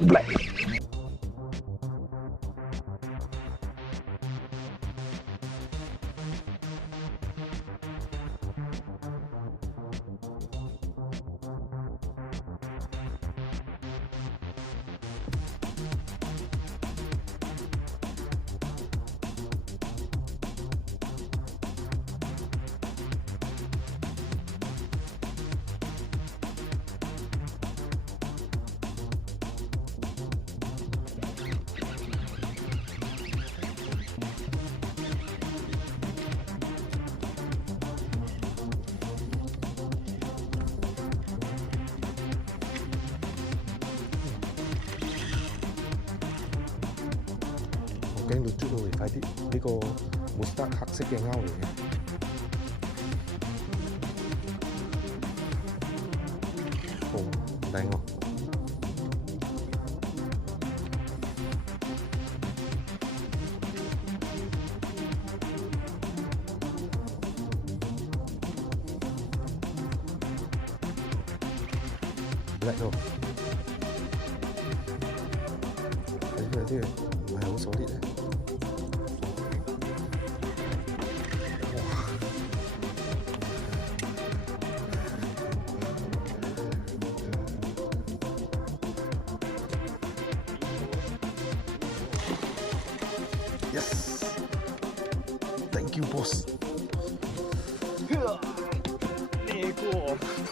Black. Cái lượt trước rồi phải呢個 mustard 黑色嘅鈎嚟嘅，好靚喎！叻喎！有啲唔係好鎖啲咧。Yes! Thank you, boss. ねえこう